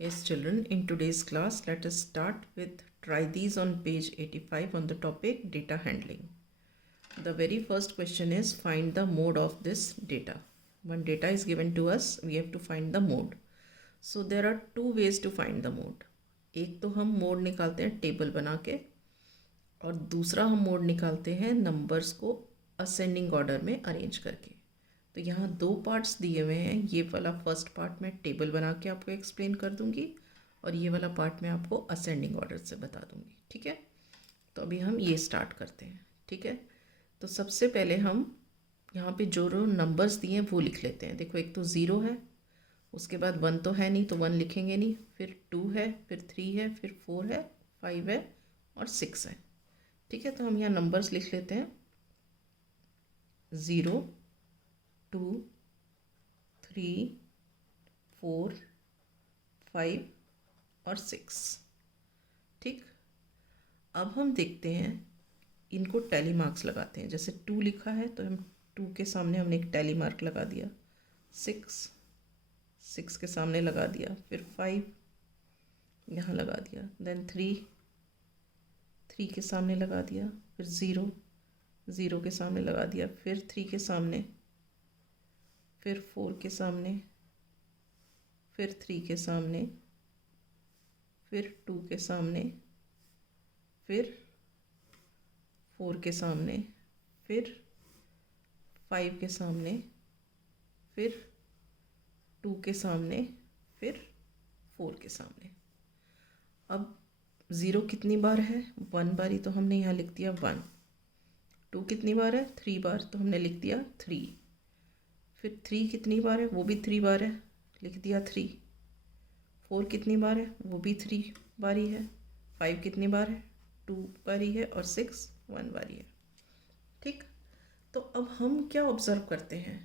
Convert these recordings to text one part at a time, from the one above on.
Yes, children, in today's class, let us start with try these on page 85 on the topic data handling. The very first question is find the mode of this data. When data is given to us, we have to find the mode. So there are two ways to find the mode. एक तो हम mode निकालते हैं table बना के और दूसरा हम मोड निकालते हैं नंबर्स को असेंडिंग ऑर्डर में अरेंज करके। तो यहाँ दो पार्ट्स दिए हुए हैं। ये वाला फर्स्ट पार्ट मैं टेबल बना के आपको एक्सप्लेन कर दूँगी और ये वाला पार्ट मैं आपको असेंडिंग ऑर्डर से बता दूँगी। ठीक है, तो अभी हम ये स्टार्ट करते हैं। ठीक है, तो सबसे पहले हम यहाँ पे जो नंबर्स दिए हैं वो लिख लेते हैं। देखो, एक तो ज़ीरो है, उसके बाद वन तो है नहीं तो वन लिखेंगे नहीं, फिर टू है, फिर थ्री है, फिर फोर है, फाइव है और सिक्स है। ठीक है, तो हम यहाँ नंबर्स लिख लेते हैं। Zero, two, three, four, five और सिक्स। ठीक, अब हम देखते हैं इनको टैली मार्क्स लगाते हैं। जैसे टू लिखा है तो हम टू के सामने हमने एक टैली मार्क लगा दिया, सिक्स, सिक्स के सामने लगा दिया, फिर फाइव यहाँ लगा दिया, देन थ्री, थ्री के सामने लगा दिया, फिर ज़ीरो, ज़ीरो के सामने लगा दिया, फिर थ्री के सामने, फिर फोर के सामने, फिर थ्री के सामने, फिर टू के सामने, फिर फोर के सामने, फिर फाइव के सामने, फिर टू के सामने, फिर फोर के सामने। अब ज़ीरो कितनी बार है? वन बारी, तो हमने यहाँ लिख दिया वन। टू कितनी बार है? थ्री बार, तो हमने लिख दिया थ्री। फिर थ्री कितनी बार है? वो भी थ्री बार है, लिख दिया थ्री। फोर कितनी बार है? वो भी थ्री बारी है। फाइव कितनी बार है? टू बारी है। और सिक्स वन बारी है। ठीक, तो अब हम क्या ऑब्जर्व करते हैं?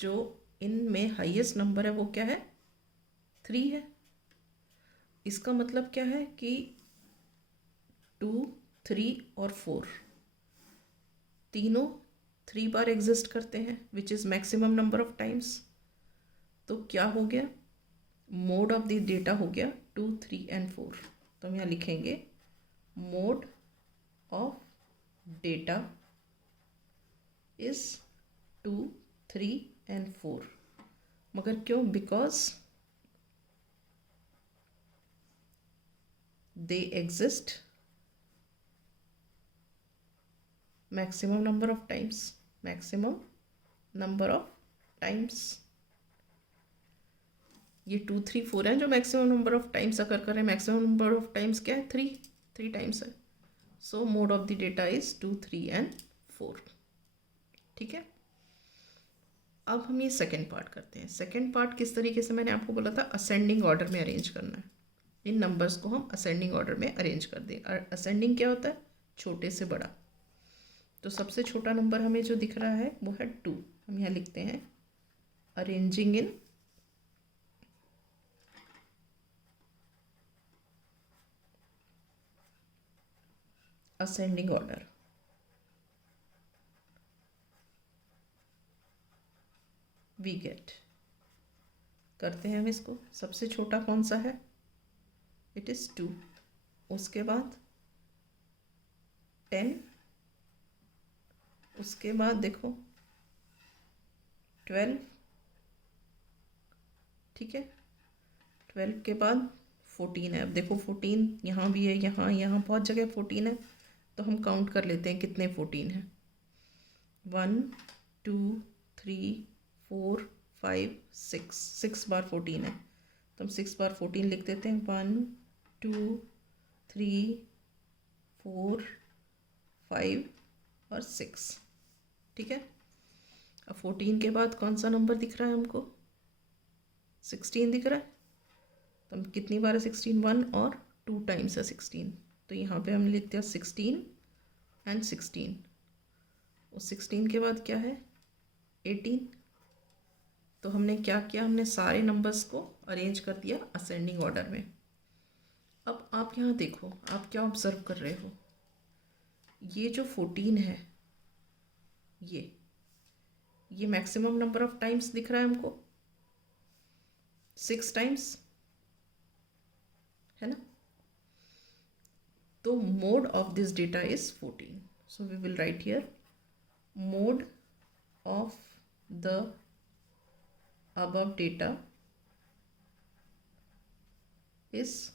जो इनमें हाईएस्ट नंबर है वो क्या है? थ्री है। इसका मतलब क्या है कि टू, थ्री और फोर तीनों थ्री बार एग्जिस्ट करते हैं, which is maximum number of times. तो क्या हो गया? मोड ऑफ द डेटा हो गया टू, थ्री एंड फोर। तो हम यहाँ लिखेंगे mode of data is two, three and four. मगर क्यों? Because they exist maximum number of times, maximum number of times. ये टू, थ्री, फोर है जो maximum number of times occur कर रहे हैं। मैक्सिमम नंबर ऑफ टाइम्स क्या है? थ्री, थ्री टाइम्स है। So mode of the data is two, three and four. ठीक है, अब हम ये सेकेंड पार्ट करते हैं। सेकेंड पार्ट किस तरीके से? मैंने आपको बोला था असेंडिंग ऑर्डर में अरेंज करना है। इन नंबर्स को हम असेंडिंग ऑर्डर में अरेंज कर दें। और असेंडिंग क्या होता है? छोटे से बड़ा। तो सबसे छोटा नंबर हमें जो दिख रहा है वो है टू। हम यहाँ लिखते हैं arranging in ascending order. We get, करते हैं हम इसको। सबसे छोटा कौन सा है? It is two. उसके बाद 10, उसके बाद देखो 12। ठीक है, 12 के बाद 14 है। अब देखो 14 यहाँ भी है, यहाँ यहाँ बहुत जगह 14 है। तो हम काउंट कर लेते हैं कितने 14 हैं। 1, 2, 3, 4, 5, 6, 6 बार 14 है। तो हम 6 बार 14 लिख देते हैं। 1, 2, 3, 4, 5 और 6। ठीक है, अब 14 के बाद कौन सा नंबर दिख रहा है हमको? 16 दिख रहा है। तो हम कितनी बार है 16? वन और टू टाइम्स है 16। तो यहाँ पे हम लिखते हैं 16 एंड 16। और 16 के बाद क्या है? 18। तो हमने क्या किया? हमने सारे नंबर्स को अरेंज कर दिया असेंडिंग ऑर्डर में। अब आप यहाँ देखो, आप क्या ऑब्जर्व कर रहे हो? ये जो 14 है, ये मैक्सिमम नंबर ऑफ टाइम्स दिख रहा है हमको, 6 टाइम्स। है ना. तो mode of this data is 14. So we will write here mode of the above data is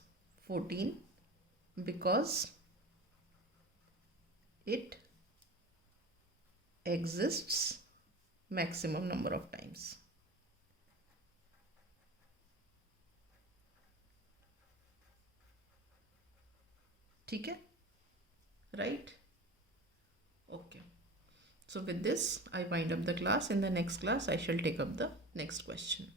14 because it exists maximum number of times. ठीक है, right? Okay. So with this, I wind up the class. In the next class, I shall take up the next question.